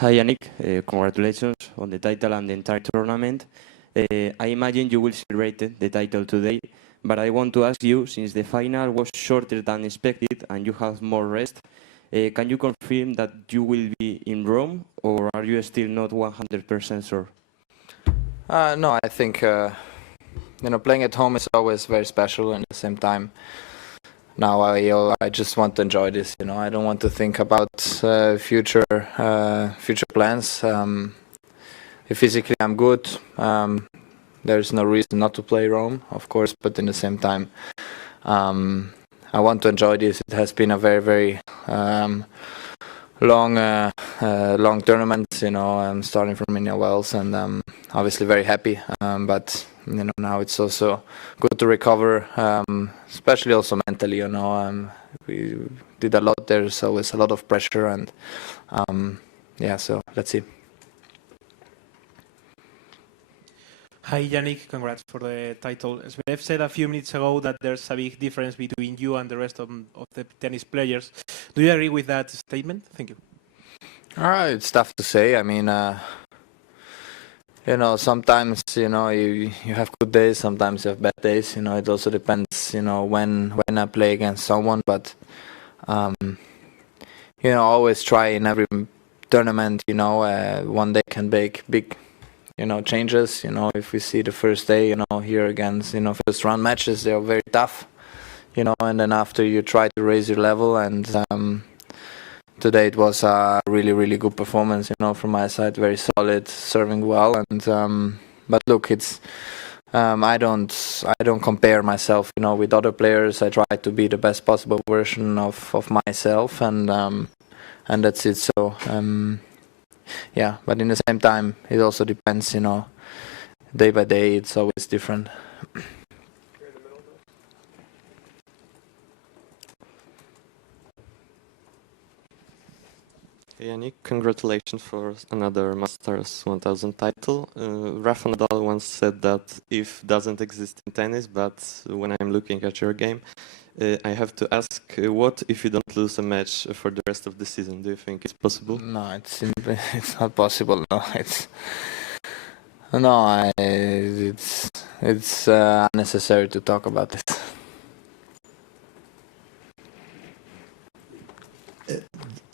Hi Jannik, congratulations on the title and the entire tournament. I imagine you will celebrate the title today, but I want to ask you, since the final was shorter than expected and you have more rest, can you confirm that you will be in Rome, or are you still not 100% sure? No, I think playing at home is always very special, and at the same time, now I just want to enjoy this. I don't want to think about future plans. If physically I'm good, there's no reason not to play Rome, of course. But in the same time, I want to enjoy this. It has been a very, very long tournament. I'm starting from Indian Wells, and obviously very happy. But now it's also good to recover, especially also mentally. We did a lot there, so it's a lot of pressure, and so let's see. Hi Jannik, congrats for the title. Zverev said a few minutes ago that there's a big difference between you and the rest of the tennis players. Do you agree with that statement? Thank you. It's tough to say. I mean, sometimes you have good days, sometimes you have bad days. It also depends, when I play against someone. But always try in every tournament. One day can make big changes. If we see the first day, here against first round matches, they are very tough. And then after you try to raise your level, and today it was a really, really good performance, from my side, very solid, serving well. And but look, it's I don't compare myself, with other players. I try to be the best possible version of myself, and that's it. So yeah, but in the same time, it also depends, day by day. It's always different. Jannik, congratulations for another Masters 1000 title. Rafa Nadal once said that if doesn't exist in tennis, but when I'm looking at your game, I have to ask, what if you don't lose a match for the rest of the season? Do you think it's possible? No, it's not possible. No, it's unnecessary to talk about it.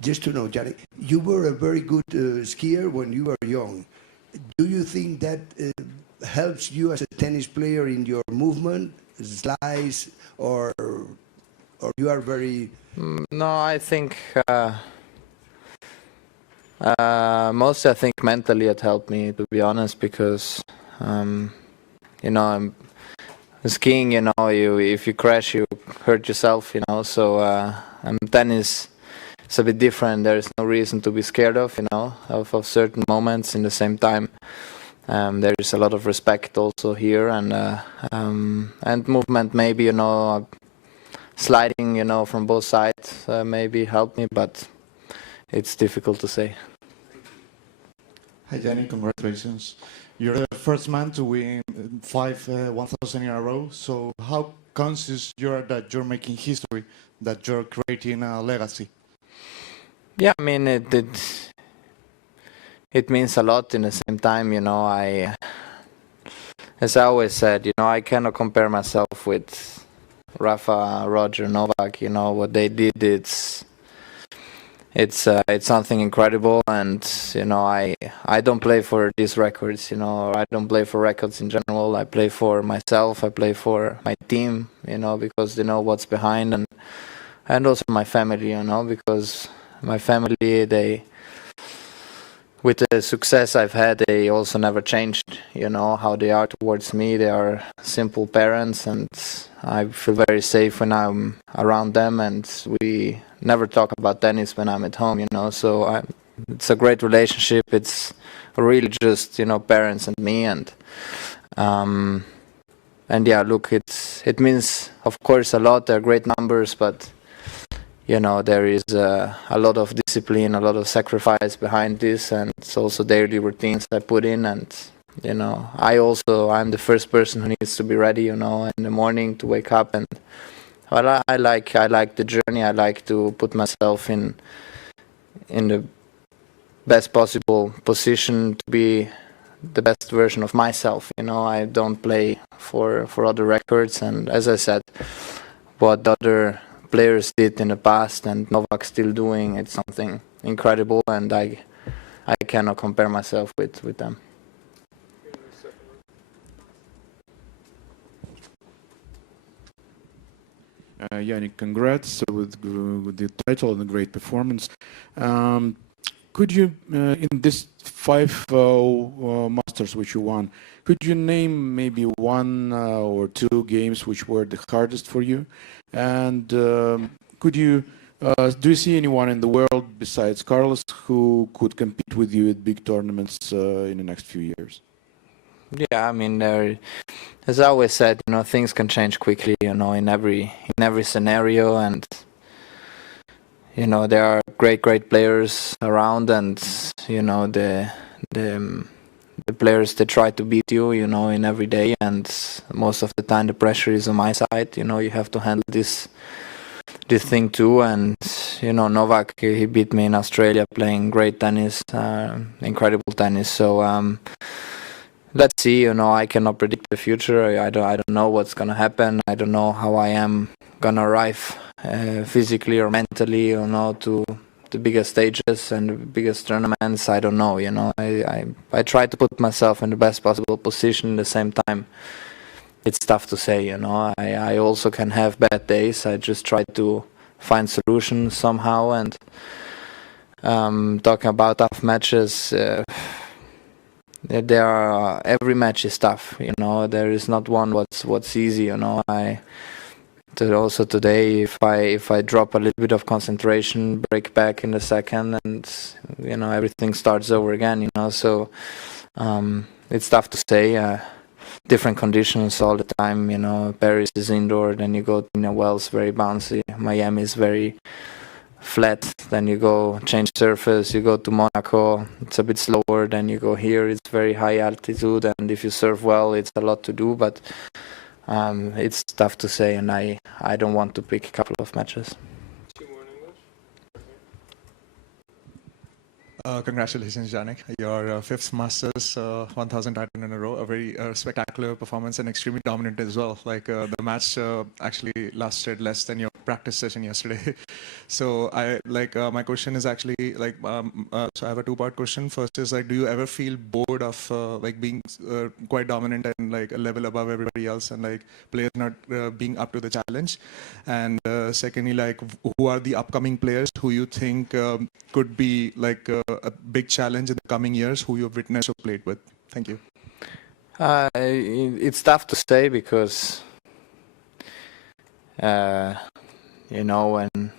Just to know, Jannik, you were a very good skier when you were young. Do you think that helps you as a tennis player in your movement, slice, or you are very... No, I think mostly I think mentally it helped me, to be honest, because I'm skiing. If you crash, you hurt yourself. So tennis. It's a bit different. There is no reason to be scared of certain moments. In the same time, there is a lot of respect also here, and movement. Maybe sliding, from both sides maybe help me, but it's difficult to say. Hi Jannik, congratulations. You're the first man to win 1,000 in a row. So how conscious you are that you're making history, that you're creating a legacy? Yeah, I mean it means a lot. In the same time, as I always said, I cannot compare myself with Rafa, Roger, Novak. What they did, it's something incredible. And I don't play for these records. I don't play for records in general. I play for myself. I play for my team. Because they know what's behind, and also my family. Because my family, with the success I've had, they also never changed, how they are towards me. They are simple parents, and I feel very safe when I'm around them, and we never talk about tennis when I'm at home, so it's a great relationship. It's really just, parents and me, and yeah, look, it means, of course, a lot. They're great numbers, but there is a lot of discipline, a lot of sacrifice behind this, and it's also daily routines I put in. And I'm the first person who needs to be ready, in the morning to wake up. And I like the journey. I like to put myself in the best possible position to be the best version of myself. You know, I don't play for other records, and as I said, what other players did in the past and Novak's still doing, it's something incredible, and I cannot compare myself with them. Jannik, congrats with the title and the great performance. Could you, in this 5 Masters which you won, could you name maybe 1 or 2 games which were the hardest for you? And could you, do you see anyone in the world besides Carlos who could compete with you at big tournaments in the next few years? Yeah, I mean, as I always said, you know, things can change quickly, you know, in every scenario, and you know, there are great players around, and you know, the players, they try to beat you, you know, in every day, and most of the time the pressure is on my side. You know, you have to handle this thing too, and you know, Novak, he beat me in Australia playing great tennis, incredible tennis. So let's see. You know, I cannot predict the future. I don't know what's gonna happen. I don't know how I am gonna arrive physically or mentally, you know, to the biggest stages and the biggest tournaments. I don't know. You know, I try to put myself in the best possible position. At the same time, it's tough to say. You know, I also can have bad days. I just try to find solutions somehow. And talking about tough matches. There are every match is tough, you know. There is not one what's easy, you know. Also today, if I drop a little bit of concentration, break back in the second, and you know, everything starts over again, you know. So it's tough to say. Different conditions all the time, you know. Paris is indoor, then you go to Indian Wells, very bouncy. Miami is very flat, then you go change surface, you go to Monaco, it's a bit slower, then you go here, it's very high altitude, and if you serve well, it's a lot to do, but it's tough to say, and I don't want to pick a couple of matches. Congratulations, Jannik. Your 5th Masters, 1,000 title in a row, a very spectacular performance and extremely dominant as well. Like the match actually lasted less than your practice session yesterday. So my question is actually like, so I have a 2-part question. First is like, do you ever feel bored of like being quite dominant and like a level above everybody else, and like players not being up to the challenge? And secondly, like, who are the upcoming players who you think could be like a big challenge in the coming years, who you've witnessed or played with? Thank you. It's tough to say because you know, when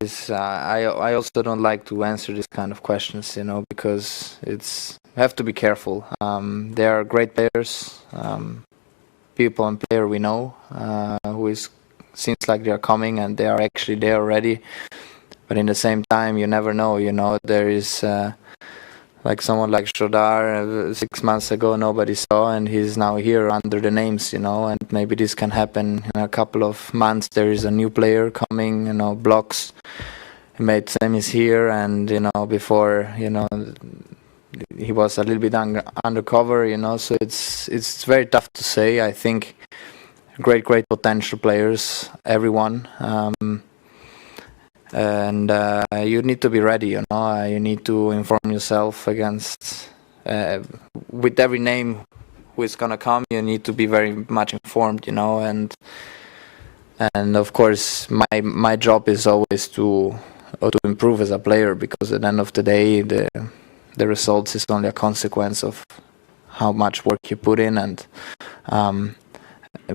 this I also don't like to answer these kind of questions, you know, because it's have to be careful. There are great players, people and player we know who seems like they are coming and they are actually there already. But in the same time, you never know, you know. There is like someone like Shodar, 6 months ago nobody saw, and he's now here under the names, you know, and maybe this can happen in a couple of months. There is a new player coming, you know, Blocks, he made semis here, and, you know, before, you know, he was a little bit undercover, you know, so it's very tough to say. I think great potential players, everyone. And you need to be ready, you know. You need to inform yourself against with every name who is gonna come. You need to be very much informed, you know. And of course, my job is always to improve as a player, because at the end of the day, the results is only a consequence of how much work you put in, and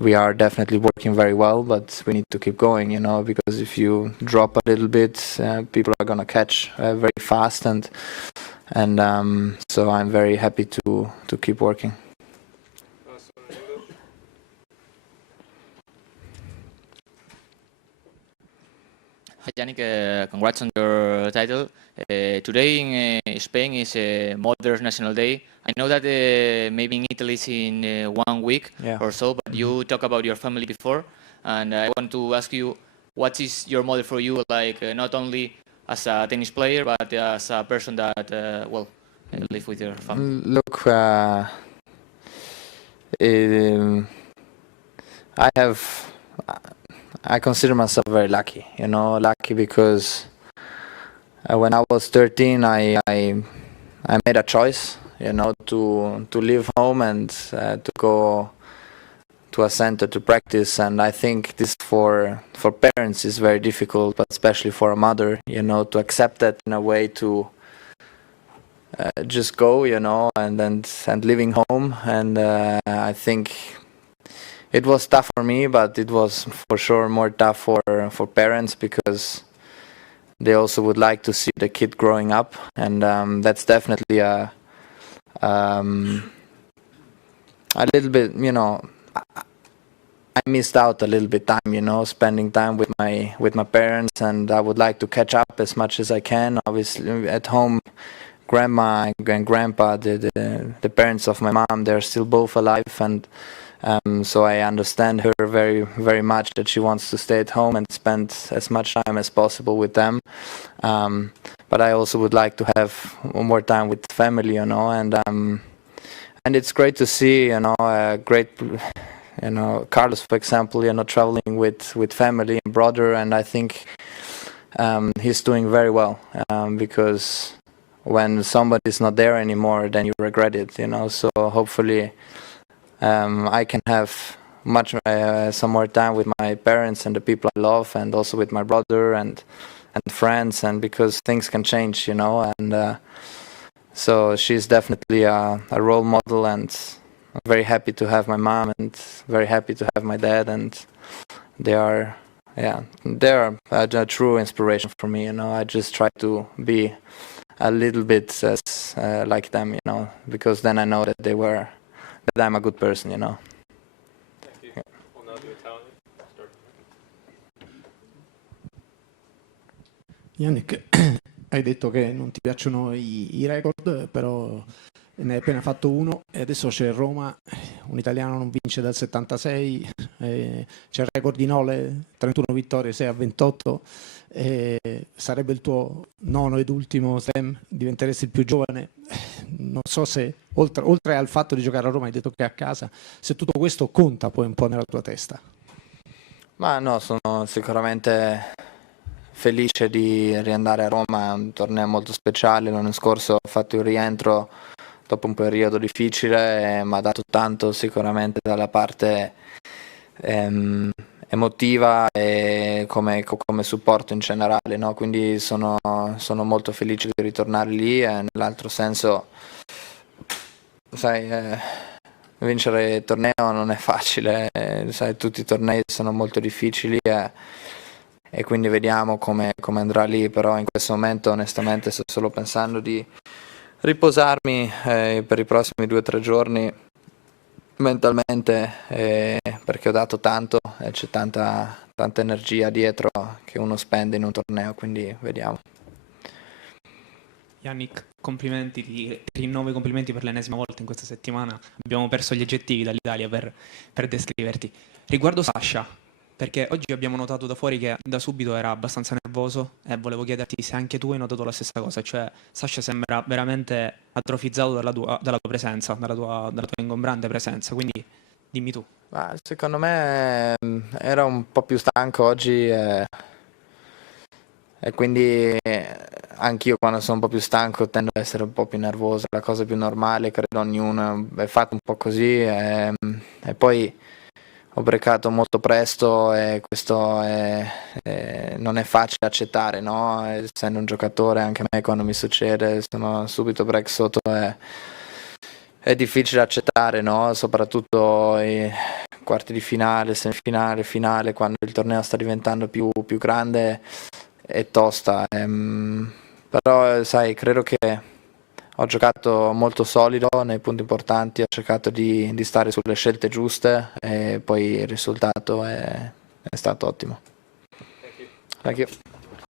we are definitely working very well, but we need to keep going, you know, because if you drop a little bit, people are gonna catch very fast, and so I'm very happy to keep working. Hi Jannik, congrats on your title. Today in Spain is Mother's National Day. I know that maybe in Italy it's in 1 week or so, but you talk about your family before, and I want to ask you, what is your mother for you? Like not only as a tennis player, but as a person that live with your family? Look, I consider myself very lucky, lucky because when I was 13, I made a choice, to leave home and to go to a center to practice. And I think this for parents is very difficult, but especially for a mother, to accept that in a way, to just go, and living home. And I think it was tough for me, but it was for sure more tough for parents, because they also would like to see the kid growing up. And that's definitely a little bit, I missed out a little bit time, spending time with my parents, and I would like to catch up as much as I can. Obviously at home, grandma and grandpa, the parents of my mom, they're still both alive, and so I understand her very, very much, that she wants to stay at home and spend as much time as possible with them. But I also would like to have more time with family, and it's great to see, Carlos, for example, traveling with family and brother, and I think he's doing very well, because when somebody's not there anymore, then you regret it, so hopefully I can have some more time with my parents and the people I love, and also with my brother and friends, and because things can change, and so she's definitely a role model, and I'm very happy to have my mom and very happy to have my dad, and they are a true inspiration for me. I just try to be a little bit like them, because then I know that I'm a good person, Thank you. Yeah. We'll now do Italian. Start. Jannik, hai detto che non ti piacciono i record, però ne hai appena fatto uno e adesso c'è Roma, un italiano non vince dal 76, c'è il record di Nole, 31 vittorie, 6 a 28, sarebbe il tuo nono ed ultimo slam, diventeresti il più giovane. Non so se, oltre al fatto di giocare a Roma, hai detto che è a casa, se tutto questo conta poi un po' nella tua testa. Ma no, sono sicuramente felice di riandare a Roma, è un torneo molto speciale. L'anno scorso ho fatto il rientro dopo un periodo difficile, mi ha dato tanto sicuramente dalla parte emotiva e come supporto in generale, no? Quindi sono molto felice di ritornare lì, e nell'altro senso, sai, vincere il torneo non è facile, sai, tutti i tornei sono molto difficili, e quindi vediamo come andrà lì, però in questo momento onestamente sto solo pensando di riposarmi per i prossimi 2 o 3 giorni mentalmente, perché ho dato tanto e c'è tanta energia dietro che uno spende in un torneo, quindi vediamo. Jannik, complimenti, ti rinnovo i complimenti per l'ennesima volta in questa settimana. Abbiamo perso gli aggettivi dall'Italia per descriverti. Riguardo Sasha, perché oggi abbiamo notato da fuori che da subito era abbastanza nervoso, e volevo chiederti se anche tu hai notato la stessa cosa, cioè Sasha sembra veramente atrofizzato dalla tua presenza, dalla tua ingombrante presenza, quindi dimmi tu. Ma secondo me era un po' più stanco oggi, e quindi anch'io quando sono un po' più stanco tendo ad essere un po' più nervoso, è la cosa più normale, credo ognuno è fatto un po' così, e poi ho brecato molto presto, e questo non è facile accettare, no? Essendo un giocatore, anche a me quando mi succede sono subito break sotto, è difficile accettare, no? Soprattutto i quarti di finale, semifinale, finale, quando il torneo sta diventando più grande, è tosta. Però sai, credo che ho giocato molto solido nei punti importanti, ho cercato di stare sulle scelte giuste, e poi il risultato è stato ottimo. Thank you. Thank you.